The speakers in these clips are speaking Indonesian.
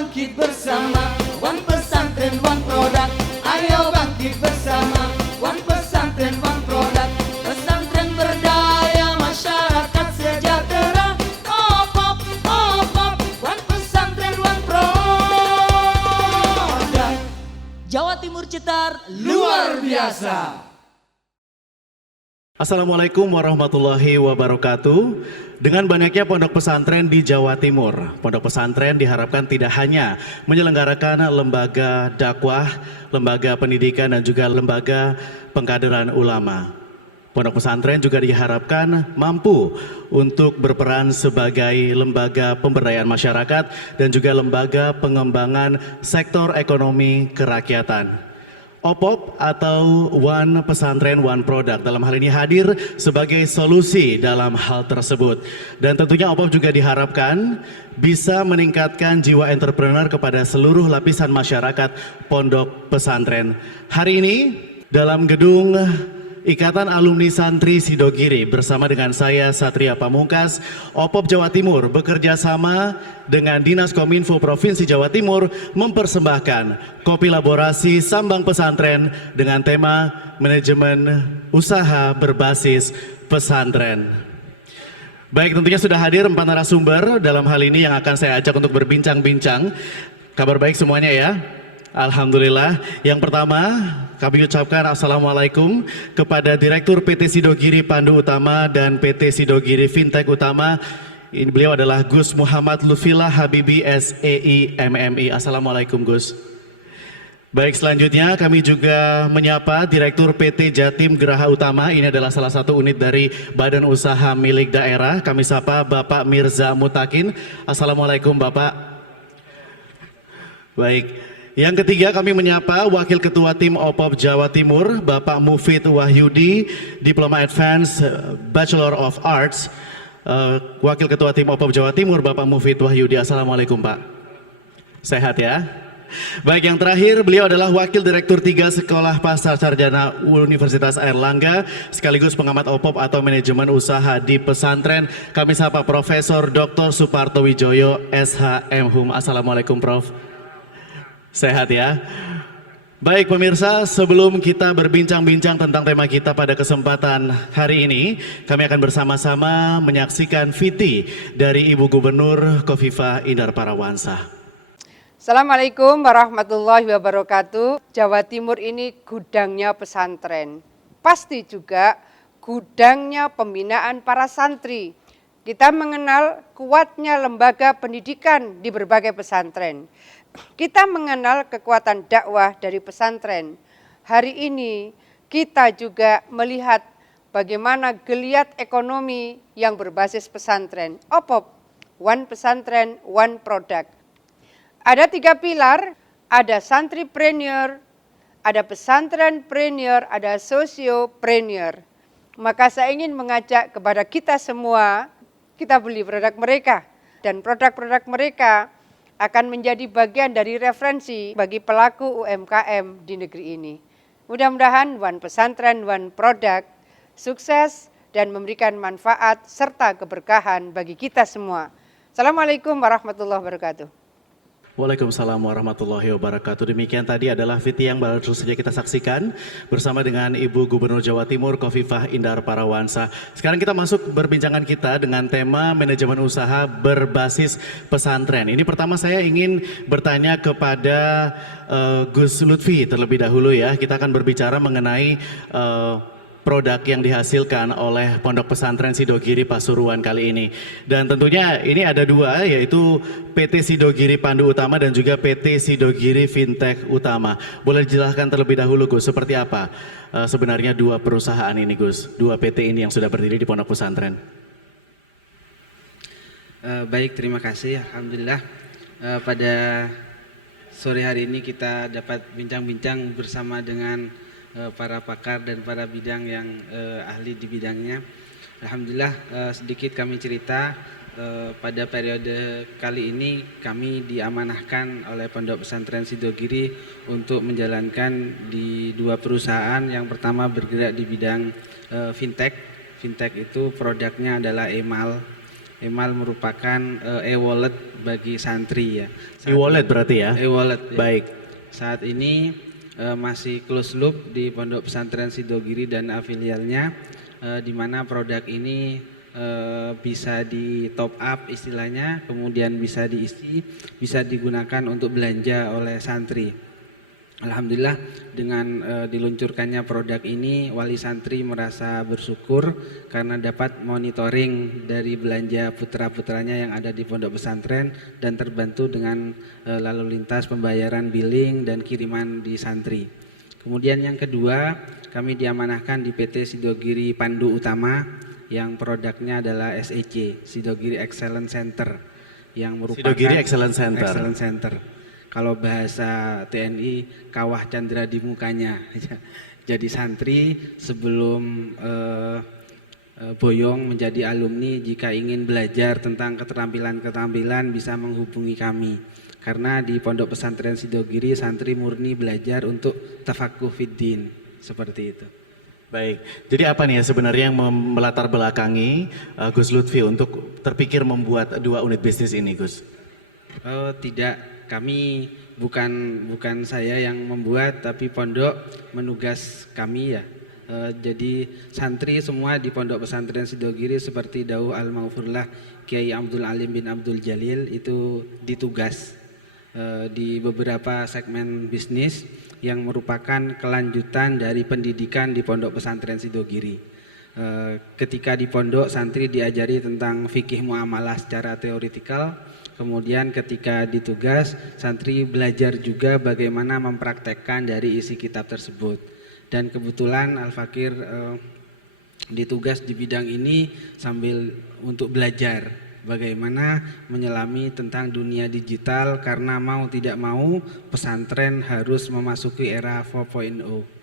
bangkit bersama, One Pesantren One Produk. Ayo bangkit bersama, One Pesantren One Produk. Pesantren berdaya, masyarakat sejahtera. Opop, opop, One Pesantren One Produk. Jawa Timur Cetar luar biasa. Assalamualaikum warahmatullahi wabarakatuh. Dengan banyaknya pondok pesantren di Jawa Timur, pondok pesantren diharapkan tidak hanya menyelenggarakan lembaga dakwah, lembaga pendidikan dan juga lembaga pengkaderan ulama. Pondok pesantren juga diharapkan mampu untuk berperan sebagai lembaga pemberdayaan masyarakat dan juga lembaga pengembangan sektor ekonomi kerakyatan. OPOP atau One Pesantren One Product dalam hal ini hadir sebagai solusi dalam hal tersebut. Dan tentunya OPOP juga diharapkan bisa meningkatkan jiwa entrepreneur kepada seluruh lapisan masyarakat pondok pesantren. Hari ini dalam gedung Ikatan Alumni Santri Sidogiri bersama dengan saya Satria Pamungkas, OPOP Jawa Timur bekerja sama dengan Dinas Kominfo Provinsi Jawa Timur mempersembahkan kopi laborasi Sambang Pesantren dengan tema manajemen usaha berbasis pesantren. Baik, tentunya sudah hadir 4 narasumber dalam hal ini yang akan saya ajak untuk berbincang-bincang. Kabar baik semuanya ya? Alhamdulillah. Yang pertama, kami ucapkan Assalamualaikum kepada Direktur PT Sidogiri Pandu Utama dan PT Sidogiri Fintech Utama. Ini beliau adalah Gus Muhammad Lufila Habibi SEI MMI. Assalamualaikum Gus. Baik, selanjutnya kami juga menyapa Direktur PT Jatim Geraha Utama. Ini adalah salah satu unit dari badan usaha milik daerah. Kami sapa Bapak Mirza Mutakin. Assalamualaikum Bapak. Baik. Yang ketiga kami menyapa Wakil Ketua Tim OPOP Jawa Timur, Bapak Mufid Wahyudi, Diploma Advance Bachelor of Arts. Wakil Ketua Tim OPOP Jawa Timur, Bapak Mufid Wahyudi. Assalamualaikum Pak. Sehat ya? Baik, yang terakhir beliau adalah Wakil Direktur 3 Sekolah Pasar Sarjana Universitas Airlangga, sekaligus pengamat OPOP atau manajemen usaha di pesantren. Kami sapa Profesor Dr. Suparto Wijoyo, SHM Hum. Assalamualaikum Prof. Sehat ya? Baik pemirsa, sebelum kita berbincang-bincang tentang tema kita pada kesempatan hari ini, kami akan bersama-sama menyaksikan VT dari Ibu Gubernur Khofifah Indar Parawansa. Assalamualaikum warahmatullahi wabarakatuh. Jawa Timur ini gudangnya pesantren, pasti juga gudangnya pembinaan para santri. Kita mengenal kuatnya lembaga pendidikan di berbagai pesantren. Kita mengenal kekuatan dakwah dari pesantren. Hari ini kita juga melihat bagaimana geliat ekonomi yang berbasis pesantren. OPOP, One Pesantren, One Product. Ada 3 pilar, ada santripreneur, ada pesantrenpreneur, ada sosiopreneur. Maka saya ingin mengajak kepada kita semua, kita beli produk mereka. Dan produk-produk mereka akan menjadi bagian dari referensi bagi pelaku UMKM di negeri ini. Mudah-mudahan One Pesantren, One Product sukses dan memberikan manfaat serta keberkahan bagi kita semua. Assalamualaikum warahmatullahi wabarakatuh. Waalaikumsalam warahmatullahi wabarakatuh. Demikian tadi adalah VT yang baru saja kita saksikan bersama dengan Ibu Gubernur Jawa Timur Khofifah Indar Parawansa. Sekarang kita masuk berbincangan kita dengan tema manajemen usaha berbasis pesantren. Ini pertama saya ingin bertanya kepada Gus Lutfi terlebih dahulu ya. Kita akan berbicara mengenai produk yang dihasilkan oleh Pondok Pesantren Sidogiri Pasuruan kali ini. Dan tentunya ini ada 2, yaitu PT Sidogiri Pandu Utama dan juga PT Sidogiri Fintech Utama. Boleh dijelaskan terlebih dahulu Gus, seperti apa sebenarnya 2 perusahaan ini Gus, 2 PT ini yang sudah berdiri di Pondok Pesantren? Baik, terima kasih. Alhamdulillah pada sore hari ini kita dapat bincang-bincang bersama dengan para pakar dan para bidang yang ahli di bidangnya. Alhamdulillah sedikit kami cerita pada periode kali ini kami diamanahkan oleh Pondok Pesantren Sidogiri untuk menjalankan di 2 perusahaan. Yang pertama bergerak di bidang fintech. Fintech itu produknya adalah emal. Emal merupakan e-wallet bagi santri ya. E-wallet berarti ya? E-wallet. Ya. Baik. Saat ini masih close loop di Pondok Pesantren Sidogiri dan afilialnya, di mana produk ini bisa di top up istilahnya, kemudian bisa diisi, bisa digunakan untuk belanja oleh santri. Alhamdulillah dengan diluncurkannya produk ini, wali santri merasa bersyukur karena dapat monitoring dari belanja putra-putranya yang ada di pondok pesantren dan terbantu dengan lalu lintas pembayaran billing dan kiriman di santri. Kemudian yang kedua, kami diamanahkan di PT Sidogiri Pandu Utama yang produknya adalah SEC, Sidogiri Excellence Center, yang merupakan Sidogiri Excellence Center. Excellence Center. Kalau bahasa TNI, kawah candra di mukanya. Jadi santri sebelum boyong menjadi alumni, jika ingin belajar tentang keterampilan-keterampilan bisa menghubungi kami. Karena di Pondok Pesantren Sidogiri santri murni belajar untuk tafakuh fiddin, seperti itu. Baik, jadi apa nih ya sebenarnya yang melatar belakangi Gus Lutfi untuk terpikir membuat 2 unit bisnis ini, Gus? Tidak. Kami bukan saya yang membuat, tapi pondok menugas kami ya. Jadi santri semua di Pondok Pesantren Sidogiri seperti Dauh Al-Maghfurlah Kiai Abdul Alim bin Abdul Jalil itu ditugas di beberapa segmen bisnis yang merupakan kelanjutan dari pendidikan di Pondok Pesantren Sidogiri. Ketika di pondok santri diajari tentang fikih muamalah secara teoritikal. Kemudian ketika ditugas, santri belajar juga bagaimana mempraktekkan dari isi kitab tersebut. Dan kebetulan Al-Fakir ditugas di bidang ini sambil untuk belajar bagaimana menyelami tentang dunia digital, karena mau tidak mau pesantren harus memasuki era 4.0.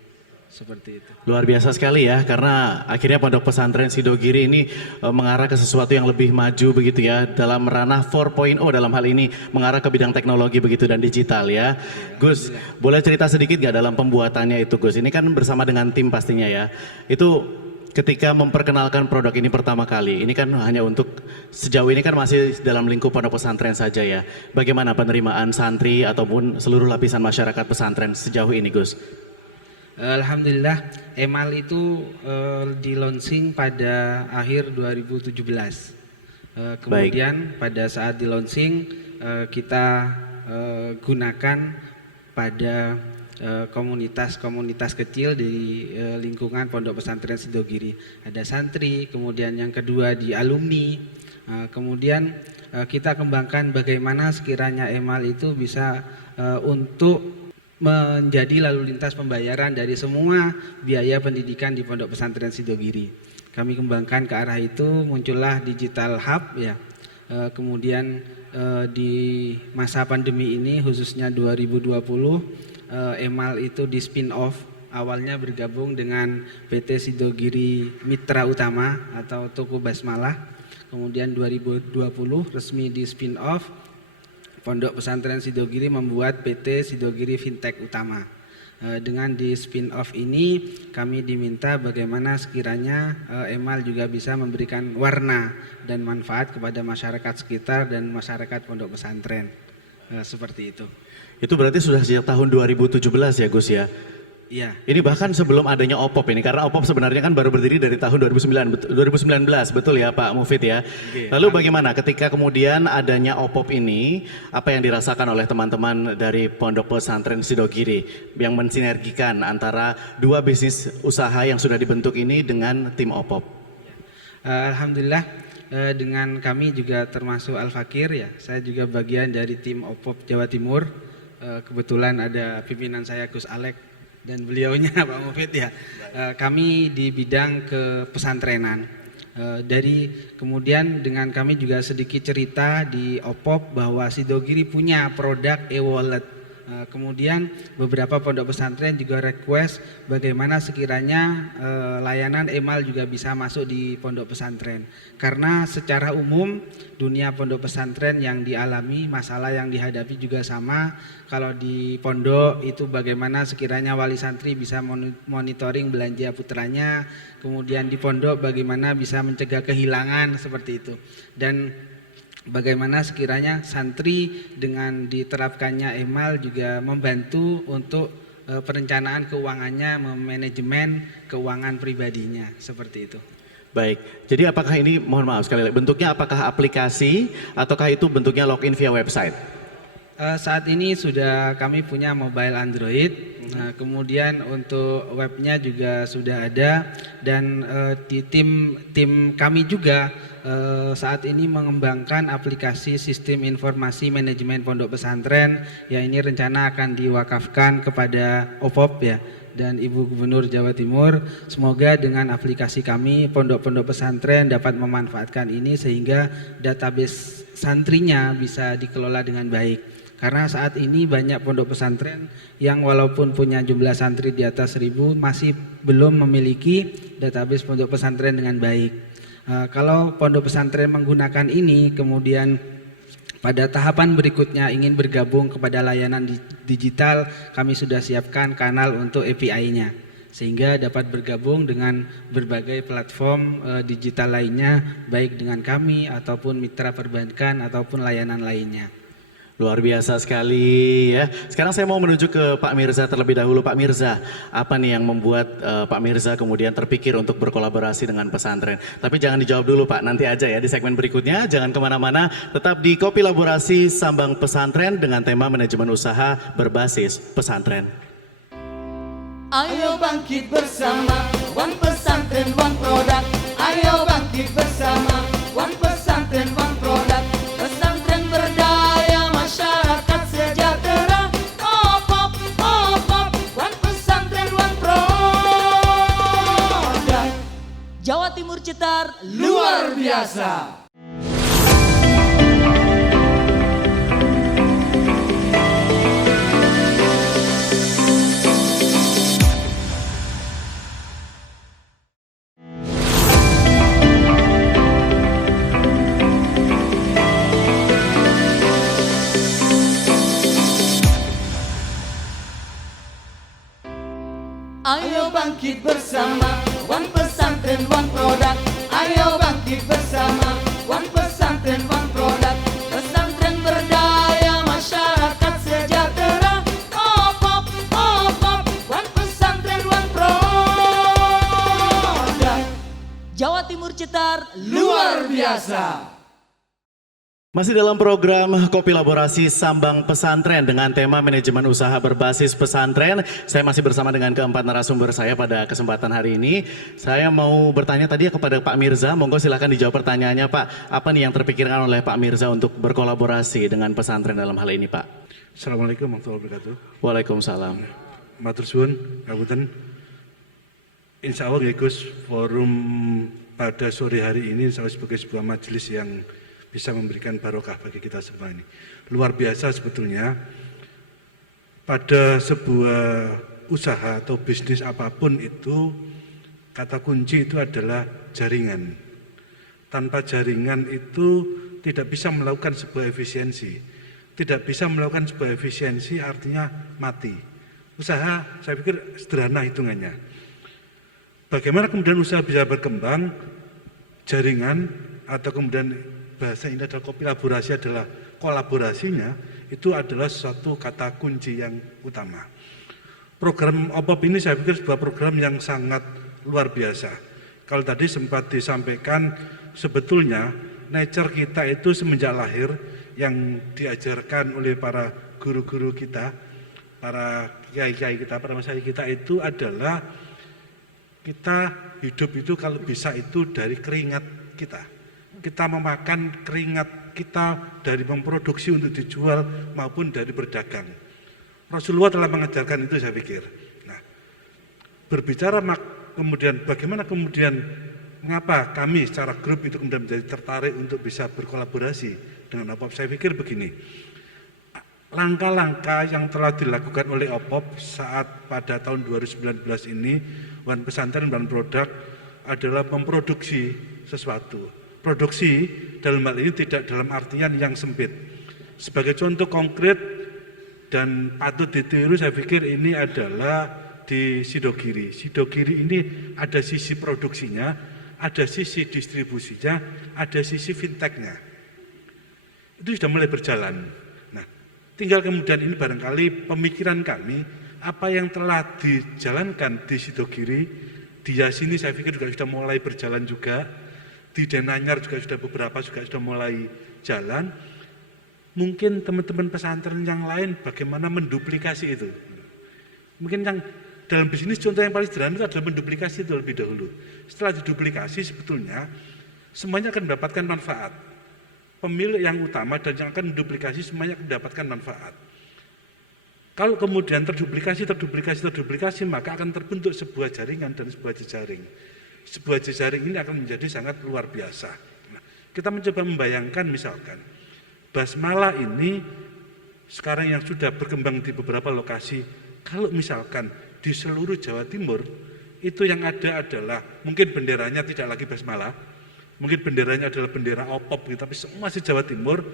Seperti itu. Luar biasa sekali ya, karena akhirnya Pondok Pesantren Sidogiri ini mengarah ke sesuatu yang lebih maju begitu ya, dalam ranah 4.0 dalam hal ini mengarah ke bidang teknologi begitu dan digital ya. Gus, boleh cerita sedikit gak dalam pembuatannya itu, Gus? Ini kan bersama dengan tim pastinya ya. Itu ketika memperkenalkan produk ini pertama kali, ini kan hanya untuk sejauh ini kan masih dalam lingkup pondok pesantren saja ya. Bagaimana penerimaan santri ataupun seluruh lapisan masyarakat pesantren sejauh ini, Gus? Alhamdulillah, Emal itu di launching pada akhir 2017. Kemudian pada saat di launching kita gunakan pada komunitas-komunitas kecil di lingkungan Pondok Pesantren Sidogiri. Ada santri, kemudian yang kedua di alumni. Kemudian kita kembangkan bagaimana sekiranya Emal itu bisa untuk menjadi lalu lintas pembayaran dari semua biaya pendidikan di Pondok Pesantren Sidogiri. Kami kembangkan ke arah itu, muncullah Digital Hub ya. Kemudian di masa pandemi ini khususnya 2020, Emal itu di spin off, awalnya bergabung dengan PT Sidogiri Mitra Utama atau Toko Basmalah. Kemudian 2020 resmi di spin off, Pondok Pesantren Sidogiri membuat PT Sidogiri Fintech Utama. Dengan di spin off ini kami diminta bagaimana sekiranya Emal juga bisa memberikan warna dan manfaat kepada masyarakat sekitar dan masyarakat pondok pesantren. Seperti itu. Itu berarti sudah sejak tahun 2017 ya, Gus ya? Iya. Ini bahkan sebelum adanya OPOP ini, karena OPOP sebenarnya kan baru berdiri dari tahun 2019, betul ya Pak Mufid ya? Oke, lalu bagaimana ketika kemudian adanya OPOP ini, apa yang dirasakan oleh teman-teman dari Pondok Pesantren Sidogiri yang mensinergikan antara 2 bisnis usaha yang sudah dibentuk ini dengan tim OPOP? Alhamdulillah dengan kami juga termasuk Al-Fakir ya, saya juga bagian dari tim OPOP Jawa Timur. Kebetulan ada pimpinan saya Gus Alek dan beliaunya Pak Mufid ya. Kami di bidang kepesantrenan. Dari kemudian dengan kami juga sedikit cerita di OPOP bahwa Sidogiri punya produk e-wallet Kemudian beberapa pondok pesantren juga request bagaimana sekiranya layanan email juga bisa masuk di pondok pesantren. Karena secara umum dunia pondok pesantren yang dialami, masalah yang dihadapi juga sama. Kalau di pondok itu bagaimana sekiranya wali santri bisa monitoring belanja putranya, kemudian di pondok bagaimana bisa mencegah kehilangan seperti itu. Dan bagaimana sekiranya santri dengan diterapkannya email juga membantu untuk perencanaan keuangannya, memanajemen keuangan pribadinya, seperti itu. Baik, jadi apakah ini, mohon maaf sekali lagi, bentuknya apakah aplikasi ataukah itu bentuknya login via website? Saat ini sudah kami punya mobile Android, kemudian untuk webnya juga sudah ada, dan di tim kami juga saat ini mengembangkan aplikasi sistem informasi manajemen pondok pesantren yang ini rencana akan diwakafkan kepada OPOP ya dan Ibu Gubernur Jawa Timur. Semoga dengan aplikasi kami pondok-pondok pesantren dapat memanfaatkan ini sehingga database santrinya bisa dikelola dengan baik. Karena saat ini banyak pondok pesantren yang walaupun punya jumlah santri di atas 1000 masih belum memiliki database pondok pesantren dengan baik. Kalau pondok pesantren menggunakan ini, kemudian pada tahapan berikutnya ingin bergabung kepada layanan digital, kami sudah siapkan kanal untuk API-nya. Sehingga dapat bergabung dengan berbagai platform digital lainnya, baik dengan kami ataupun mitra perbankan ataupun layanan lainnya. Luar biasa sekali ya. Sekarang saya mau menuju ke Pak Mirza terlebih dahulu. Pak Mirza, apa nih yang membuat Pak Mirza kemudian terpikir untuk berkolaborasi dengan pesantren? Tapi jangan dijawab dulu Pak, nanti aja ya di segmen berikutnya. Jangan kemana-mana, tetap di Kopilaborasi Sambang Pesantren dengan tema manajemen usaha berbasis pesantren. Ayo bangkit bersama, One Pesantren One Product. Ayo bangkit bersama, One Pesantren One Product. Pesantren berdaya, masyarakat sejahtera. Opop, opop, One Pesantren One Product. Jawa Timur Cetar luar biasa. Ayo bangkit bersama, One Pesantren One Product. Ayo bangkit bersama, One Pesantren One Product. Pesantren berdaya, masyarakat sejahtera. Opop, opop, One Pesantren One Product. Jawa Timur Cetar luar biasa. Masih dalam program Kopilaborasi Sambang Pesantren dengan tema manajemen usaha berbasis pesantren. Saya masih bersama dengan keempat narasumber saya pada kesempatan hari ini. Saya mau bertanya tadi kepada Pak Mirza, monggo silakan dijawab pertanyaannya Pak. Apa nih yang terpikirkan oleh Pak Mirza untuk berkolaborasi dengan pesantren dalam hal ini Pak? Assalamualaikum warahmatullahi wabarakatuh. Waalaikumsalam. Matur suwun, ngapunten. Insya Allah ya Gus, forum pada sore hari ini insya Allah sebagai sebuah majelis yang bisa memberikan barokah bagi kita semua ini. Luar biasa sebetulnya, pada sebuah usaha atau bisnis apapun itu, kata kunci itu adalah jaringan. Tanpa jaringan itu tidak bisa melakukan sebuah efisiensi. Tidak bisa melakukan sebuah efisiensi artinya mati. Usaha saya pikir sederhana hitungannya. Bagaimana kemudian usaha bisa berkembang, jaringan atau kemudian bahasa ini adalah kopilaborasi adalah kolaborasinya, itu adalah suatu kata kunci yang utama. Program OPOP ini saya pikir sebuah program yang sangat luar biasa. Kalau tadi sempat disampaikan, sebetulnya nature kita itu semenjak lahir yang diajarkan oleh para guru-guru kita, para kiai-kiai kita, para masyarakat kita itu adalah kita hidup itu kalau bisa itu dari keringat kita. Kita memakan keringat kita dari memproduksi untuk dijual maupun dari berdagang. Rasulullah telah mengajarkan itu saya pikir. Nah, berbicara kemudian bagaimana kemudian mengapa kami secara grup itu kemudian menjadi tertarik untuk bisa berkolaborasi dengan OPOP, saya pikir begini. langkah-langkah yang telah dilakukan oleh OPOP saat pada tahun 2019 ini, One Pesantren One Product adalah memproduksi sesuatu. Produksi dalam hal ini tidak dalam artian yang sempit. Sebagai contoh konkret dan patut ditiru, saya pikir ini adalah di Sidogiri. Sidogiri ini ada sisi produksinya, ada sisi distribusinya, ada sisi fintechnya. Itu sudah mulai berjalan. Nah, tinggal kemudian ini barangkali pemikiran kami, apa yang telah dijalankan di Sidogiri, di Yasini saya pikir juga sudah mulai berjalan juga, di Denanyar juga sudah beberapa juga sudah mulai jalan. Mungkin teman-teman pesantren yang lain bagaimana menduplikasi itu. Mungkin yang dalam bisnis contoh yang paling sederhana itu adalah menduplikasi itu lebih dahulu. Setelah diduplikasi sebetulnya semuanya akan mendapatkan manfaat. Pemilik yang utama dan yang akan menduplikasi semuanya akan mendapatkan manfaat. Kalau kemudian terduplikasi, maka akan terbentuk sebuah jaringan dan sebuah jejaring. Sebuah jejaring ini akan menjadi sangat luar biasa. Nah, kita mencoba membayangkan misalkan, basmalah ini sekarang yang sudah berkembang di beberapa lokasi, kalau misalkan di seluruh Jawa Timur, itu yang ada adalah, mungkin benderanya tidak lagi basmalah, mungkin benderanya adalah bendera OPOP, gitu, tapi semua di Jawa Timur,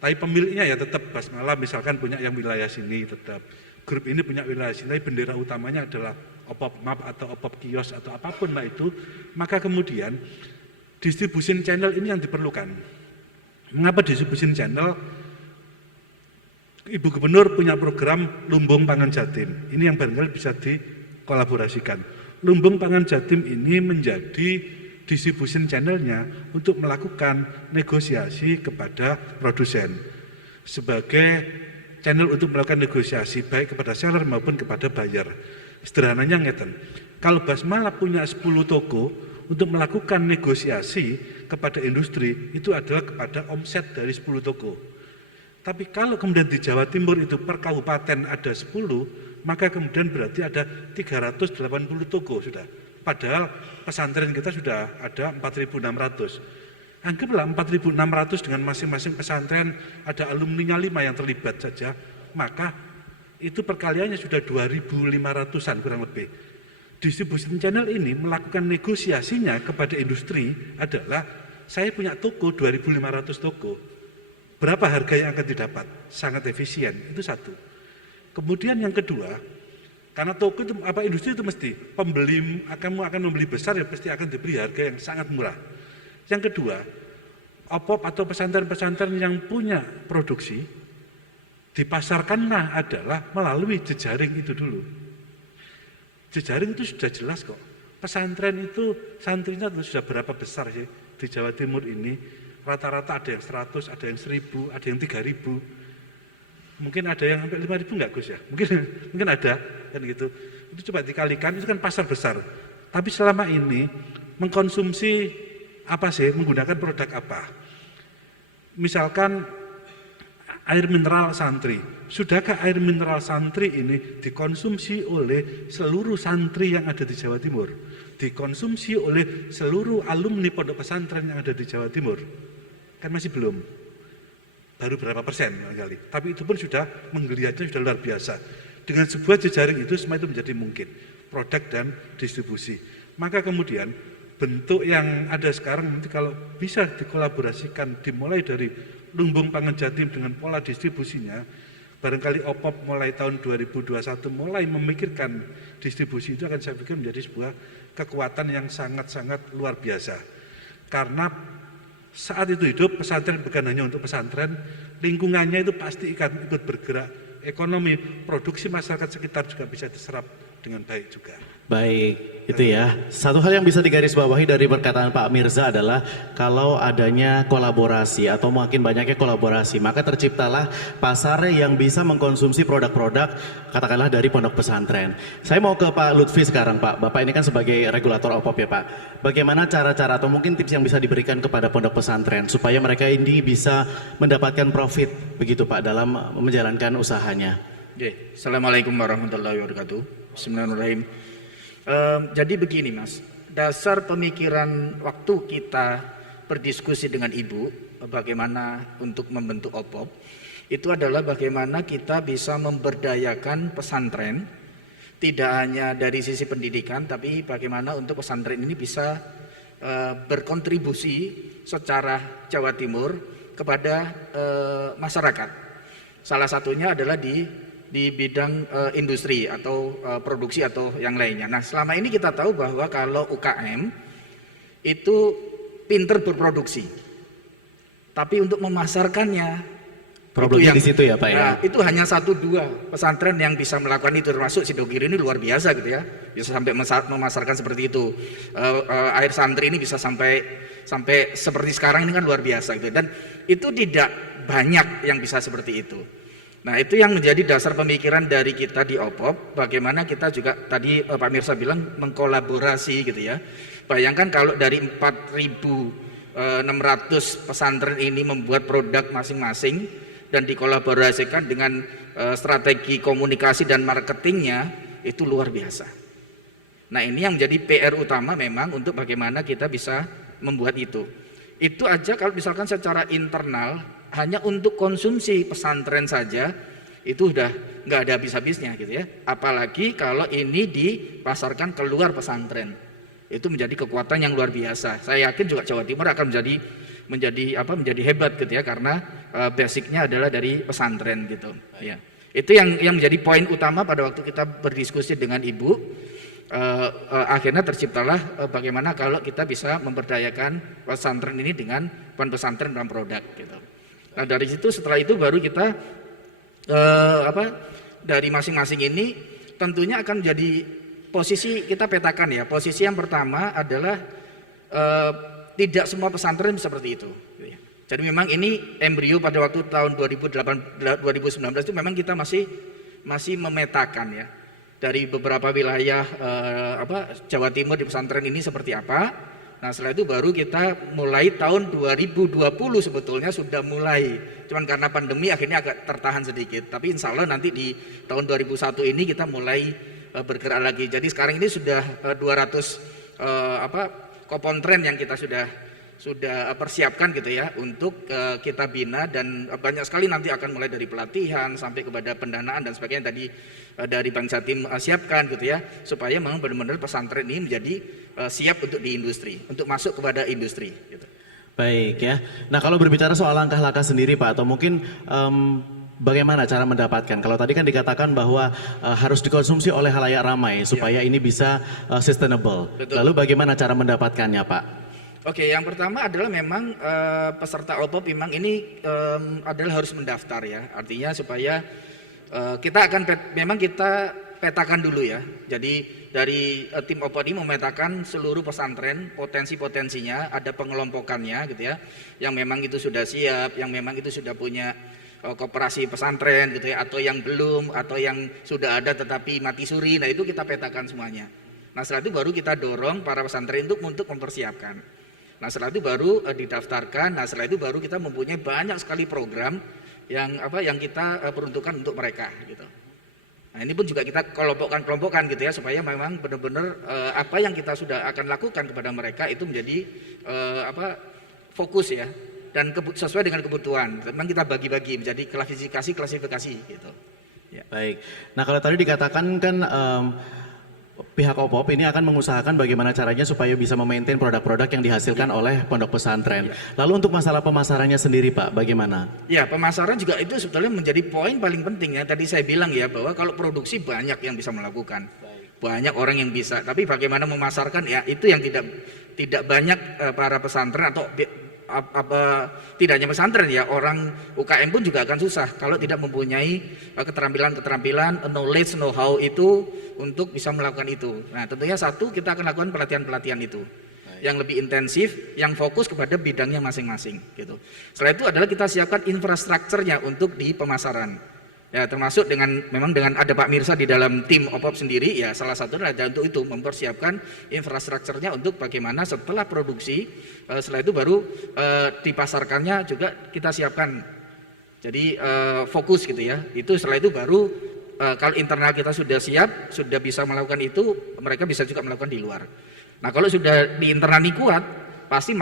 tapi pemiliknya ya tetap basmalah, misalkan punya yang wilayah sini tetap, grup ini punya wilayah sini, bendera utamanya adalah OPOP map atau OPOP kios atau apapun lah itu, maka kemudian distribusi channel ini yang diperlukan. Mengapa distribusi channel? Ibu Gubernur punya program Lumbung Pangan Jatim, ini yang barangkali bisa dikolaborasikan. Lumbung Pangan Jatim ini menjadi distribution channelnya untuk melakukan negosiasi kepada produsen sebagai channel untuk melakukan negosiasi baik kepada seller maupun kepada buyer. Sederhananya ngeten, kalau basmalah punya 10 toko untuk melakukan negosiasi kepada industri itu adalah kepada omset dari 10 toko. Tapi kalau kemudian di Jawa Timur itu per kabupaten ada 10, maka kemudian berarti ada 380 toko sudah. Padahal pesantren kita sudah ada 4.600. Anggaplah 4.600 dengan masing-masing pesantren ada alumninya 5 yang terlibat saja, maka itu perkaliannya sudah 2.500-an kurang lebih. Distribution channel ini melakukan negosiasinya kepada industri adalah, saya punya toko 2.500 toko, berapa harga yang akan didapat? Sangat efisien, itu satu. Kemudian yang kedua, karena toko itu, industri itu mesti pembeli akan membeli besar ya pasti akan diberi harga yang sangat murah. Yang kedua, OPOP atau pesantren-pesantren yang punya produksi dipasarkanlah adalah melalui jejaring itu dulu. Jejaring itu sudah jelas kok. Pesantren itu santrinya sudah berapa besar sih di Jawa Timur ini? Rata-rata ada yang 100, ada yang 1000, ada yang 3000. Mungkin ada yang sampai 5.000 enggak Gus ya? Mungkin ada kan gitu. Itu coba dikalikan, itu kan pasar besar. Tapi selama ini mengkonsumsi apa sih? Menggunakan produk apa? Misalkan air mineral santri. Sudahkah air mineral santri ini dikonsumsi oleh seluruh santri yang ada di Jawa Timur? Dikonsumsi oleh seluruh alumni pondok pesantren yang ada di Jawa Timur? Kan masih belum. Baru berapa persen kali. Tapi itu pun sudah menggeliatnya sudah luar biasa. Dengan sebuah jejaring itu semua itu menjadi mungkin. Produk dan distribusi. Maka kemudian bentuk yang ada sekarang nanti kalau bisa dikolaborasikan dimulai dari Lumbung Pangan Jatim dengan pola distribusinya, barangkali OPOP mulai tahun 2021 mulai memikirkan distribusi itu akan saya pikir menjadi sebuah kekuatan yang sangat-sangat luar biasa. Karena saat itu hidup pesantren bukan hanya untuk pesantren, lingkungannya itu pasti ikut bergerak, ekonomi, produksi masyarakat sekitar juga bisa diserap dengan baik juga. Baik, itu ya. Satu hal yang bisa digarisbawahi dari perkataan Pak Mirza adalah kalau adanya kolaborasi atau makin banyaknya kolaborasi, maka terciptalah pasar yang bisa mengkonsumsi produk-produk katakanlah dari pondok pesantren. Saya mau ke Pak Lutfi sekarang Pak. Bapak ini kan sebagai regulator OPOP ya Pak. Bagaimana cara-cara atau mungkin tips yang bisa diberikan kepada pondok pesantren supaya mereka ini bisa mendapatkan profit begitu Pak dalam menjalankan usahanya? Oke, Assalamualaikum warahmatullahi wabarakatuh. Bismillahirrahmanirrahim. Jadi begini Mas, dasar pemikiran waktu kita berdiskusi dengan Ibu bagaimana untuk membentuk OPOP, itu adalah bagaimana kita bisa memberdayakan pesantren, tidak hanya dari sisi pendidikan, tapi bagaimana untuk pesantren ini bisa berkontribusi secara Jawa Timur kepada masyarakat. Salah satunya adalah di bidang industri atau produksi atau yang lainnya. Nah, selama ini kita tahu bahwa kalau UKM itu pinter berproduksi, tapi untuk memasarkannya Problemnya di situ ya Pak ya? Nah, itu hanya 1-2 pesantren yang bisa melakukan itu, termasuk Sidogiri ini luar biasa gitu ya, bisa sampai memasarkan seperti itu. Air santri ini bisa sampai seperti sekarang ini kan luar biasa gitu, dan itu tidak banyak yang bisa seperti itu. Nah, itu yang menjadi dasar pemikiran dari kita di OPOP, bagaimana kita juga tadi Pak Mirsa bilang mengkolaborasi gitu ya. Bayangkan kalau dari 4.600 pesantren ini membuat produk masing-masing dan dikolaborasikan dengan strategi komunikasi dan marketingnya, itu luar biasa. Nah, ini yang menjadi PR utama memang untuk bagaimana kita bisa membuat itu. Itu aja kalau misalkan secara internal hanya untuk konsumsi pesantren saja itu udah nggak ada habis-habisnya gitu ya. Apalagi kalau ini dipasarkan keluar pesantren, itu menjadi kekuatan yang luar biasa. Saya yakin juga Jawa Timur akan menjadi hebat gitu ya, karena basicnya adalah dari pesantren gitu ya. Itu yang menjadi poin utama pada waktu kita berdiskusi dengan Ibu. Akhirnya terciptalah bagaimana kalau kita bisa memberdayakan pesantren ini dengan pesantren dan produk gitu. Nah, dari situ setelah itu baru kita dari masing-masing ini tentunya akan menjadi posisi kita petakan ya. Posisi yang pertama adalah tidak semua pesantren seperti itu. Jadi memang ini embrio pada waktu tahun 2019 itu memang kita masih memetakan ya, dari beberapa wilayah Jawa Timur di pesantren ini seperti apa. Nah, setelah itu baru kita mulai tahun 2020 sebetulnya sudah mulai, cuman karena pandemi akhirnya agak tertahan sedikit. Tapi insya Allah nanti di tahun 2001 ini kita mulai bergerak lagi. Jadi sekarang ini sudah 200 kopontren yang kita sudah persiapkan gitu ya untuk kita bina, dan banyak sekali nanti akan mulai dari pelatihan sampai kepada pendanaan dan sebagainya tadi dari Bang Jatim siapkan gitu ya, supaya memang benar-benar pesantren ini menjadi siap untuk di industri, untuk masuk kepada industri gitu. Baik ya. Nah, kalau berbicara soal langkah-langkah sendiri Pak, atau mungkin bagaimana cara mendapatkan? Kalau tadi kan dikatakan bahwa harus dikonsumsi oleh halayak ramai supaya ini bisa sustainable. Betul. Lalu bagaimana cara mendapatkannya Pak? Oke, yang pertama adalah memang peserta OPOP memang ini adalah harus mendaftar ya. Artinya supaya kita petakan dulu ya. Jadi dari tim OPOP ini memetakan seluruh pesantren, potensi-potensinya, ada pengelompokannya gitu ya. Yang memang itu sudah siap, yang memang itu sudah punya koperasi pesantren gitu ya, atau yang belum, atau yang sudah ada tetapi mati suri. Nah, itu kita petakan semuanya. Nah, setelah itu baru kita dorong para pesantren untuk mempersiapkan. Nah, setelah itu baru didaftarkan. Nah, setelah itu baru kita mempunyai banyak sekali program yang kita peruntukkan untuk mereka gitu. Nah, ini pun juga kita kelompokkan gitu ya, supaya memang benar-benar apa yang kita sudah akan lakukan kepada mereka itu menjadi fokus ya, dan sesuai dengan kebutuhan. Memang kita bagi-bagi menjadi klasifikasi gitu. Ya. Baik. Nah, kalau tadi dikatakan kan pihak OPOP ini akan mengusahakan bagaimana caranya supaya bisa memaintain produk-produk yang dihasilkan oleh pondok pesantren. Lalu untuk masalah pemasarannya sendiri Pak, bagaimana? Ya, pemasaran juga itu sebetulnya menjadi poin paling penting ya. Tadi saya bilang ya bahwa kalau produksi banyak yang bisa melakukan, banyak orang yang bisa. Tapi bagaimana memasarkan ya, itu yang tidak banyak para pesantren atau tidak hanya pesantren ya, orang UKM pun juga akan susah kalau tidak mempunyai keterampilan, knowledge, know-how itu untuk bisa melakukan itu. Nah, tentunya satu, kita akan lakukan pelatihan-pelatihan itu yang lebih intensif, yang fokus kepada bidangnya masing-masing gitu. Setelah itu adalah kita siapkan infrastrukturnya untuk di pemasaran. Ya, termasuk memang dengan ada Pak Mirsa di dalam tim OPOP sendiri ya, salah satunya adalah untuk itu mempersiapkan infrastrukturnya untuk bagaimana setelah produksi, setelah itu baru dipasarkannya juga kita siapkan. Jadi fokus gitu ya. Itu setelah itu baru kalau internal kita sudah siap, sudah bisa melakukan itu, mereka bisa juga melakukan di luar. Nah, kalau sudah di internal ini kuat, pasti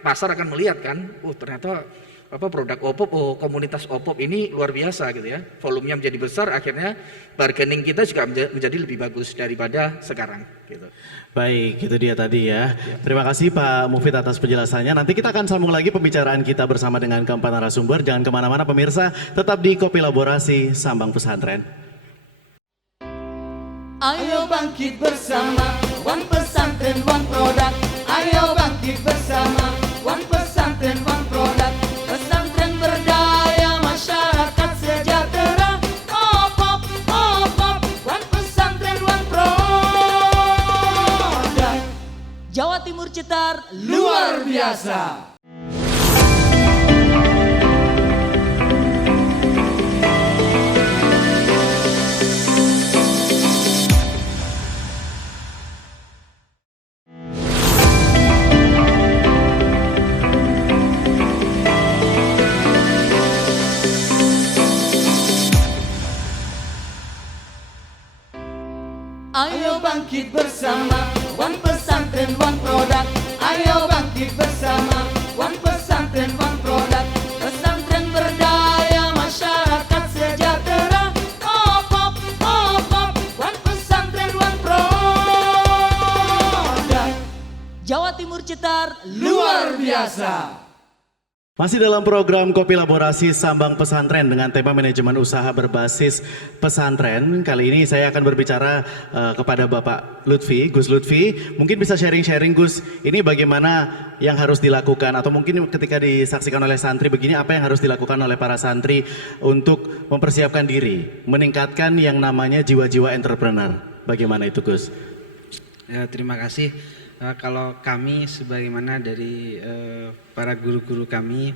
pasar akan melihat kan, ternyata produk OPOP, komunitas OPOP ini luar biasa gitu ya. Volumenya menjadi besar, akhirnya bargaining kita juga menjadi lebih bagus daripada sekarang gitu. Baik, itu dia tadi ya. Terima kasih Pak Mufid atas penjelasannya. Nanti kita akan sambung lagi pembicaraan kita bersama dengan keempat narasumber. Jangan kemana-mana pemirsa, tetap di Kopi Laborasi Sambang Pesantren. Ayo bangkit bersama, One Pesantren, One Product. Ayo bangkit bersama, One Pesantren, One Product. Pesantren berdaya, masyarakat sejahtera. OPOP, OPOP, One Pesantren, One Product. Jawa Timur cetar luar biasa. Ayo bangkit bersama, One Pesantren, One Product. Ayo bangkit bersama, One Pesantren, One Product. Pesantren berdaya, masyarakat sejahtera. OPOP, OPOP, One Pesantren, One Product. Jawa Timur cetar luar biasa. Masih dalam program Kopi Laborasi Sambang Pesantren dengan tema manajemen usaha berbasis pesantren. Kali ini saya akan berbicara kepada Bapak Lutfi, Gus Lutfi. Mungkin bisa sharing-sharing Gus, ini bagaimana yang harus dilakukan atau mungkin ketika disaksikan oleh santri begini, apa yang harus dilakukan oleh para santri untuk mempersiapkan diri, meningkatkan yang namanya jiwa-jiwa entrepreneur. Bagaimana itu Gus? Ya, terima kasih. Kalau kami sebagaimana dari para guru-guru kami,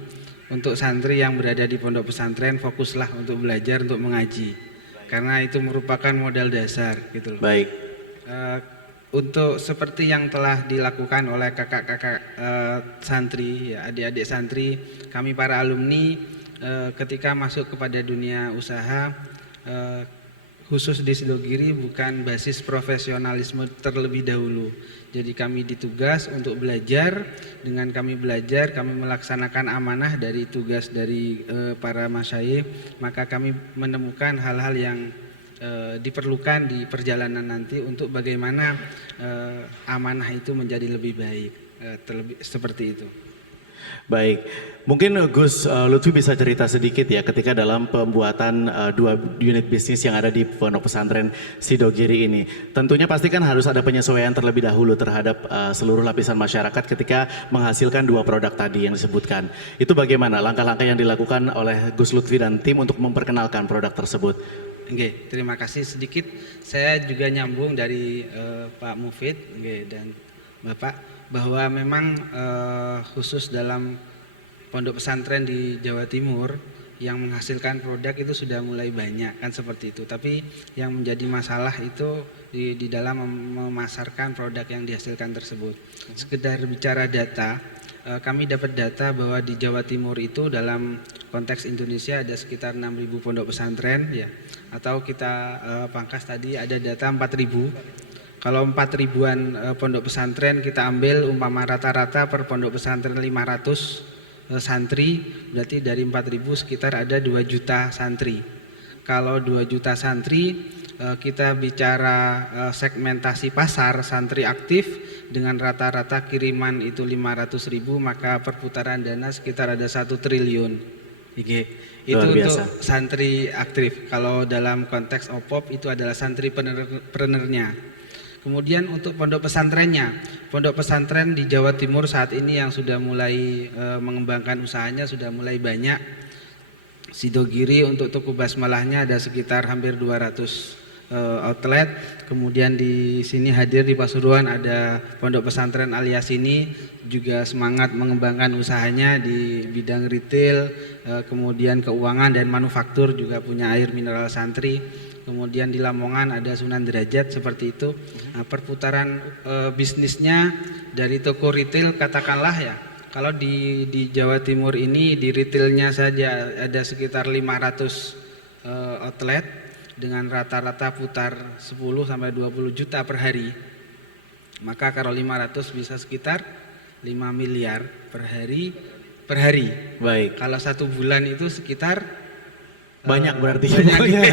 untuk santri yang berada di pondok pesantren, fokuslah untuk belajar, untuk mengaji, karena itu merupakan modal dasar gitu loh. Baik. Untuk seperti yang telah dilakukan oleh kakak-kakak santri, ya, adik-adik santri, kami para alumni ketika masuk kepada dunia usaha, khusus di Sidogiri bukan basis profesionalisme terlebih dahulu. Jadi kami ditugas untuk belajar. Dengan kami belajar, kami melaksanakan amanah dari tugas dari para masyayikh, maka kami menemukan hal-hal yang diperlukan di perjalanan nanti untuk bagaimana amanah itu menjadi lebih baik, seperti itu. Baik, mungkin Gus Lutfi bisa cerita sedikit ya ketika dalam pembuatan dua unit bisnis yang ada di pondok pesantren Sidogiri ini. Tentunya pasti kan harus ada penyesuaian terlebih dahulu terhadap seluruh lapisan masyarakat ketika menghasilkan dua produk tadi yang disebutkan. Itu bagaimana langkah-langkah yang dilakukan oleh Gus Lutfi dan tim untuk memperkenalkan produk tersebut? Oke, terima kasih. Sedikit saya juga nyambung dari Pak Mufid dan Bapak, bahwa memang khusus dalam pondok pesantren di Jawa Timur yang menghasilkan produk itu sudah mulai banyak kan seperti itu. Tapi yang menjadi masalah itu di dalam memasarkan produk yang dihasilkan tersebut. Sekedar bicara data, kami dapat data bahwa di Jawa Timur itu dalam konteks Indonesia ada sekitar 6.000 pondok pesantren ya. Atau kita pangkas tadi ada data 4.000. Kalau 4.000-an pondok pesantren kita ambil umpama rata-rata per pondok pesantren 500 santri, berarti dari 4.000 sekitar ada 2 juta santri. Kalau 2 juta santri, kita bicara segmentasi pasar santri aktif dengan rata-rata kiriman itu 500.000, maka perputaran dana sekitar ada 1 triliun. Itu untuk santri aktif. Kalau dalam konteks OPOP itu adalah santri prenernya. Kemudian untuk pondok pesantrennya, pondok pesantren di Jawa Timur saat ini yang sudah mulai mengembangkan usahanya sudah mulai banyak. Sidogiri untuk toko basmalahnya ada sekitar hampir 200 outlet. Kemudian di sini hadir di Pasuruan ada pondok pesantren Al Yasini juga semangat mengembangkan usahanya di bidang retail, kemudian keuangan dan manufaktur, juga punya air mineral santri. Kemudian di Lamongan ada Sunan Derajat seperti itu. Nah, perputaran bisnisnya dari toko retail katakanlah ya, kalau di Jawa Timur ini di retailnya saja ada sekitar 500 outlet dengan rata-rata putar 10 sampai 20 juta per hari. Maka kalau 500 bisa sekitar 5 miliar per hari. per hari. Baik. Kalau 1 bulan itu sekitar Banyak berarti. banyak.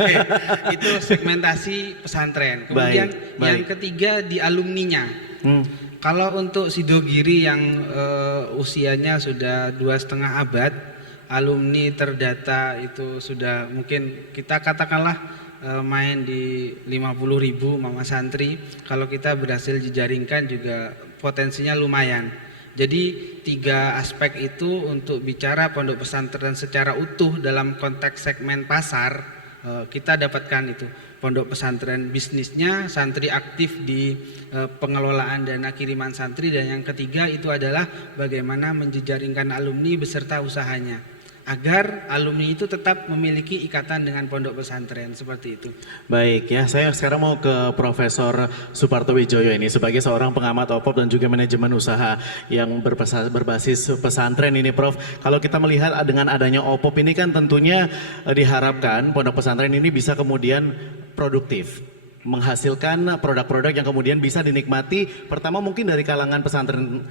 Itu segmentasi pesantren. Kemudian Baik. yang ketiga di alumninya. Kalau untuk Sidogiri yang usianya sudah 2,5 abad, alumni terdata itu sudah mungkin kita katakanlah main di 50.000 mama santri. Kalau kita berhasil dijaringkan juga potensinya lumayan. Jadi 3 aspek itu untuk bicara pondok pesantren secara utuh dalam konteks segmen pasar, kita dapatkan itu. Pondok pesantren bisnisnya, santri aktif di pengelolaan dana kiriman santri, dan yang ketiga itu adalah bagaimana menjejaringkan alumni beserta usahanya agar alumni itu tetap memiliki ikatan dengan pondok pesantren, seperti itu. Baik ya, saya sekarang mau ke Profesor Suparto Wijoyo ini sebagai seorang pengamat OPOP dan juga manajemen usaha yang berbasis pesantren ini, Prof. Kalau kita melihat dengan adanya OPOP ini kan tentunya diharapkan pondok pesantren ini bisa kemudian produktif, menghasilkan produk-produk yang kemudian bisa dinikmati pertama mungkin dari kalangan pesantren